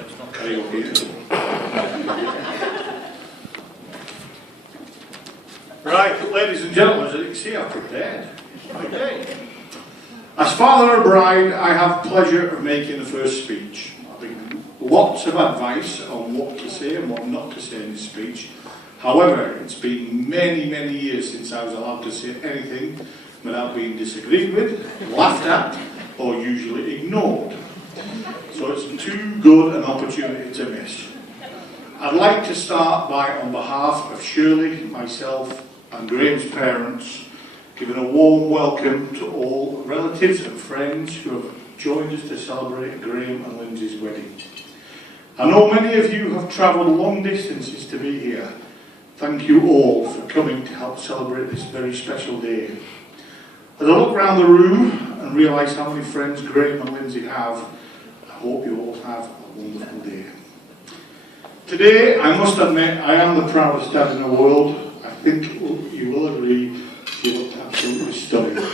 it's not karaoke. Right, ladies and gentlemen, as you can see, I've prepared. Okay. As father of a bride, I have the pleasure of making the first speech. I've been lots of advice on what to say and what not to say in this speech. However, it's been many, many years since I was allowed to say anything without being disagreed with, laughed at, or usually ignored. So it's too good an opportunity to miss. I'd like to start by, on behalf of Shirley, myself, and Graham's parents, giving a warm welcome to all relatives and friends who have joined us to celebrate Graham and Lindsay's wedding. I know many of you have travelled long distances to be here. Thank you all for coming to help celebrate this very special day. As I look around the room and realise how many friends Graham and Lindsay have, I hope you all have a wonderful day. Today, I must admit, I am the proudest dad in the world. I think you will agree, she looked absolutely stunning.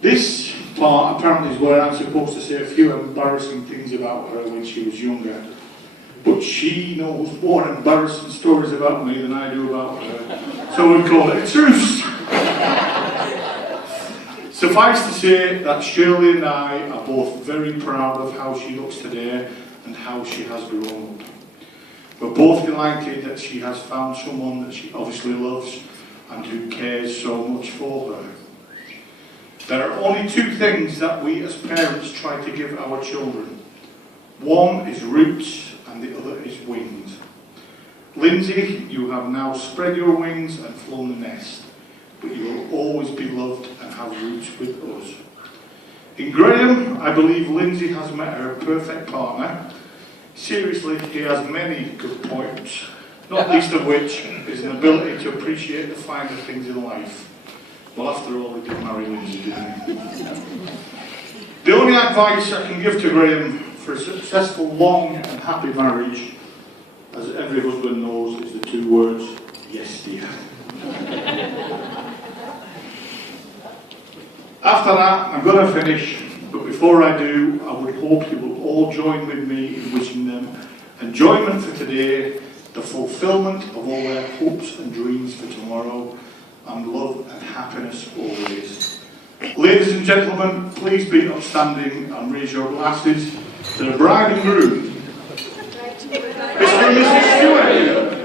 This part apparently is where I'm supposed to say a few embarrassing things about her when she was younger. But she knows more embarrassing stories about me than I do about her. So we call it a truce. Suffice to say that Shirley and I are both very proud of how she looks today and how she has grown up. We're both delighted that she has found someone that she obviously loves and who cares so much for her. There are only two things that we as parents try to give our children. One is roots and the other is wings. Lindsay, you have now spread your wings and flown the nest, but you will always be loved and have roots with us. In Graham, I believe Lindsay has met her perfect partner. Seriously, he has many good points, not least of which is an ability to appreciate the finer things in life. Well, after all, he did marry Lindsay, didn't he? The only advice I can give to Graham for a successful, long and happy marriage, as every husband knows, is the two words, yes dear. After that, I'm going to finish, but before I do, I would hope you will all join with me in wishing them enjoyment for today, the fulfillment of all their hopes and dreams for tomorrow, and love and happiness always. Ladies and gentlemen, please be upstanding and raise your glasses to the bride and groom. Mr. and Mrs. Stewart.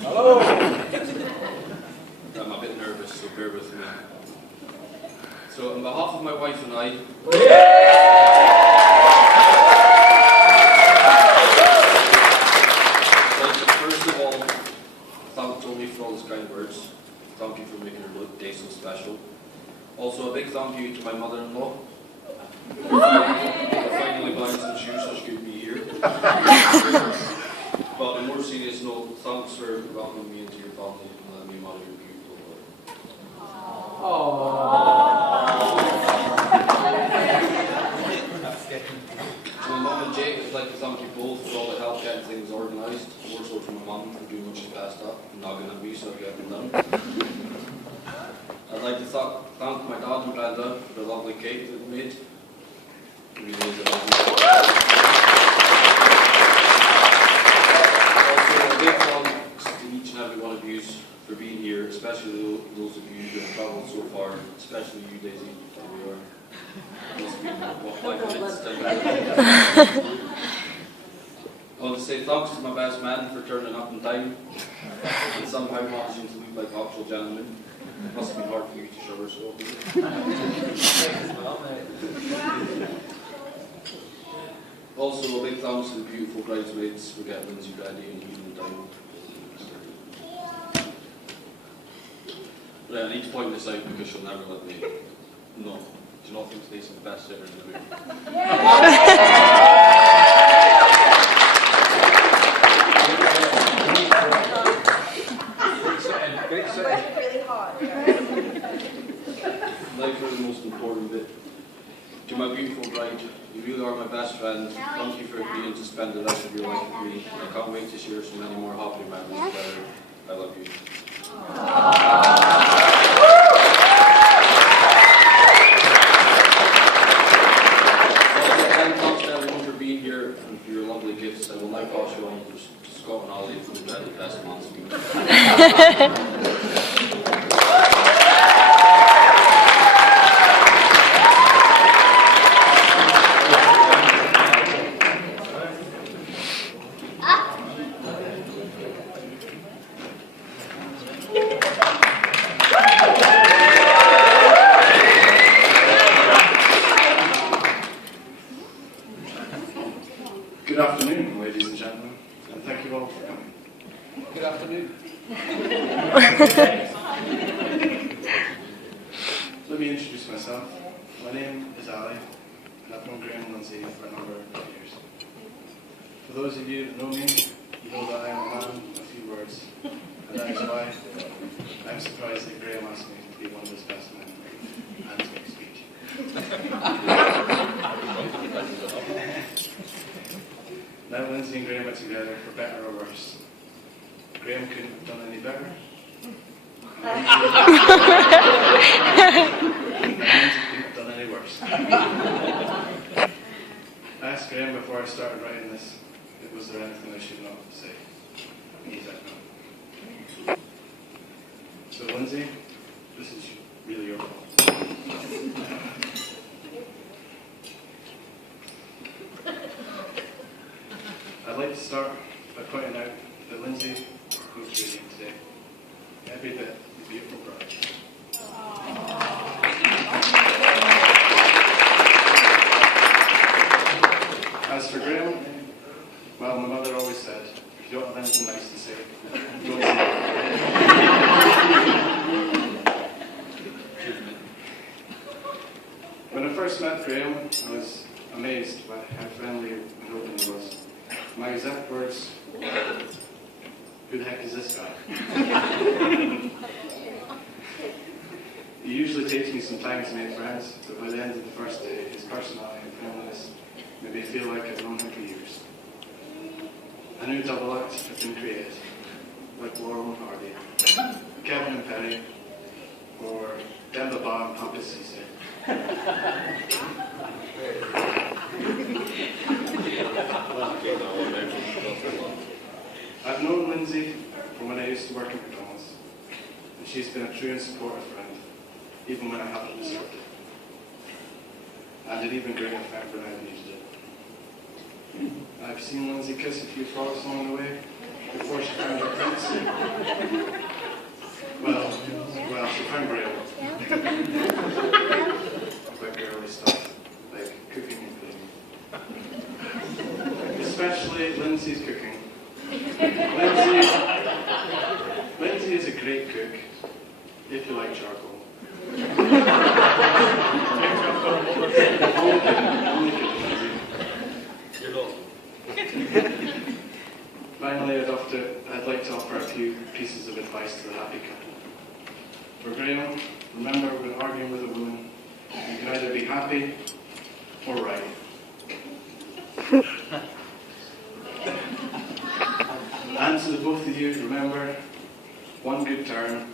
Hello! I'm a bit nervous, so bear with me. So, on behalf of my wife and I, I'd like to first of all thank Tony for all his kind words. Thank you for making her day so special. Also, a big thank you to my mother-in-law for finally buying some shoes so she could be here. But on a more serious note, thanks for welcoming me into your family and letting me marry your beautiful To my mum and Jake, I'd like to thank you both for all the help getting things organised. More so for my mum for doing what she's best at and nagging at me so I get them done. I'd like to thank my dad and Brenda for the lovely cake they've made. It really is amazing. Big thanks to each and every one of you for being here, especially those of you who have travelled so far, especially you, Daisy. Here we are. Must be, what, 5 minutes? 10 minutes. I want to say thanks to my best man for turning up in time and somehow managing to look like actual gentlemen. It must have been hard for you to show her so. Also, a big thanks to the beautiful bridesmaids for getting Lindsay ready and even down. Right, I need to point this out because she'll never let me. No. Do you not think today's the best ever in the movie? Really hard. Now for the most important bit. To my beautiful bride, you really are my best friend. Thank you for agreeing to spend the rest of your life with me. I can't wait to share so many more happy memories together. I love you. Thanks to everyone for being here and for your lovely gifts. I will now pass you on to Scott and Ollie for the dreaded Bestman speech. Good afternoon, ladies and gentlemen, and thank you all for coming. Good afternoon. Let me introduce myself. My name is Ali, and I've known Graham and Lindsay for a number of years. For those of you that know me, you know that I am a man of a few words, and that is why I'm surprised that Graham asked me to be one of his best men and to make a speech. Now Lindsay and Graham are together, for better or worse. Graham couldn't have done any better. And Lindsay couldn't have done any worse. I asked Graham before I started writing this, was there anything I should not say? And he said no. So Lindsay, this is really your fault. I'd like to start by pointing out that Lindsay looks radiant today. Every bit a beautiful bride. As for Graham, well, my mother always said, if you don't have anything nice to say, don't say it. When I first met Graham, I was amazed by how friendly and open he was. My exact words, who the heck is this guy? He usually takes me some time to make friends, but by the end of the first day, his personality and friendliness made me feel like I've known him for years. A new double act had been created, like Laurel and Hardy, Kevin and Perry, or Demba Ba and Pampa Cisse. I've known Lindsay from when I used to work in McDonald's, and she's been a true and supportive friend, even when I haven't deserved it. And an even greater friend when I've needed it. I've seen Lindsay kiss a few frogs along the way before she found her prince. Well, she found Grail. Quite girly stuff, like cooking and cleaning. Especially Lindsay's cooking. Lindsay is a great cook, if you like charcoal. Only good, Lindsay. You're not. Finally, I'd like to offer a few pieces of advice to the happy couple. For Graham, remember when arguing with a woman, you can either be happy or right. And to the both of you, remember, one good turn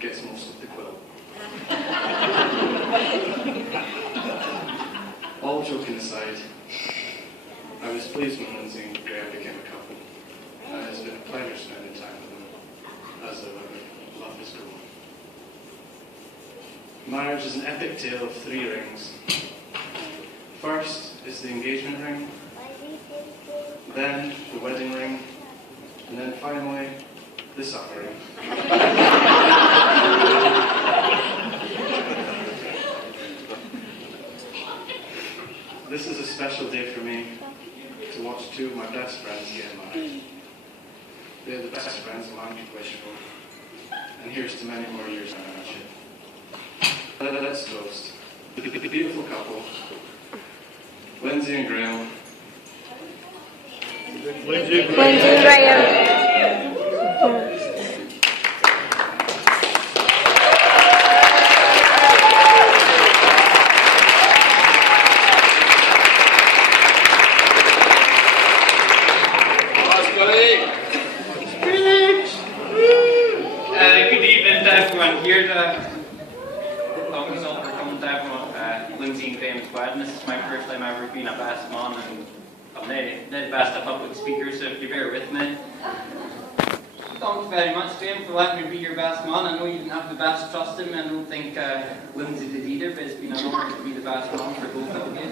gets most of the quilt. All joking aside, I was pleased when Lindsay and Graham became a couple, and it's been a pleasure spending time with them, as their love has grown. Marriage is an epic tale of 3 rings. First is the engagement ring, then the wedding ring, and then finally, the suffering. This is a special day for me to watch 2 of my best friends get married. They're the best friends a man could wish for, and here's to many more years of friendship. Let's toast the beautiful couple, Lindsay and Groom. Lindsay Graham. Good evening to everyone here. Thank you all for coming to everyone. Lindsay and Graham's wedding. This is my first time ever being a Bestman, and I'm not the best a public speaker, so if you bear with me. Thank you very much, Graham, for letting me be your best man. I know you didn't have the best trust in me. I don't think Lindsay did either, but it's been an honour to be the best man for both of you.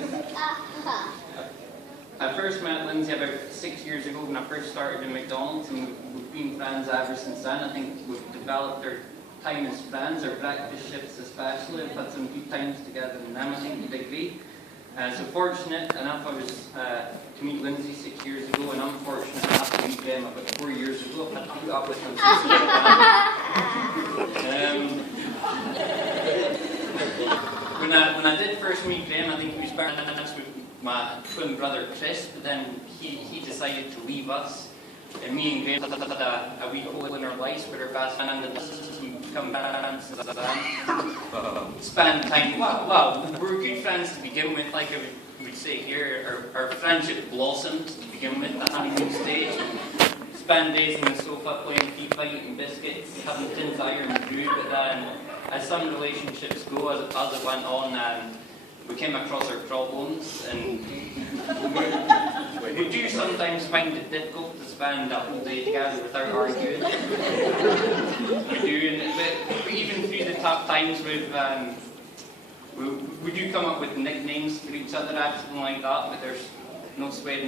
I first met Lindsay about 6 years ago when I first started in McDonald's, and we've been friends ever since then. I think we've developed our time as friends, our breakfast shifts especially. We've had some good times together in them, I think you'd agree. So fortunate enough I was to meet Lindsay 6 years ago, and unfortunate enough to meet them about 4 years ago. I've had to put up with them When I did first meet Graham, I think he was very nice with my twin brother Chris, but then he decided to leave us. And me and Graham had a wee hole in our lives with our best friend and become best friends since then. Spend time, well, we were good friends to begin with, like I would say here. Our friendship blossomed to begin with, the honeymoon stage. Spend days on the sofa playing FIFA, eating biscuits, having tins iron grew, but then as some relationships go, as it went on, we came across our problems, and we do sometimes find it difficult to spend a whole day together without arguing. We do, but even through the tough times, we do come up with nicknames for each other, everything like that, but there's no swearing.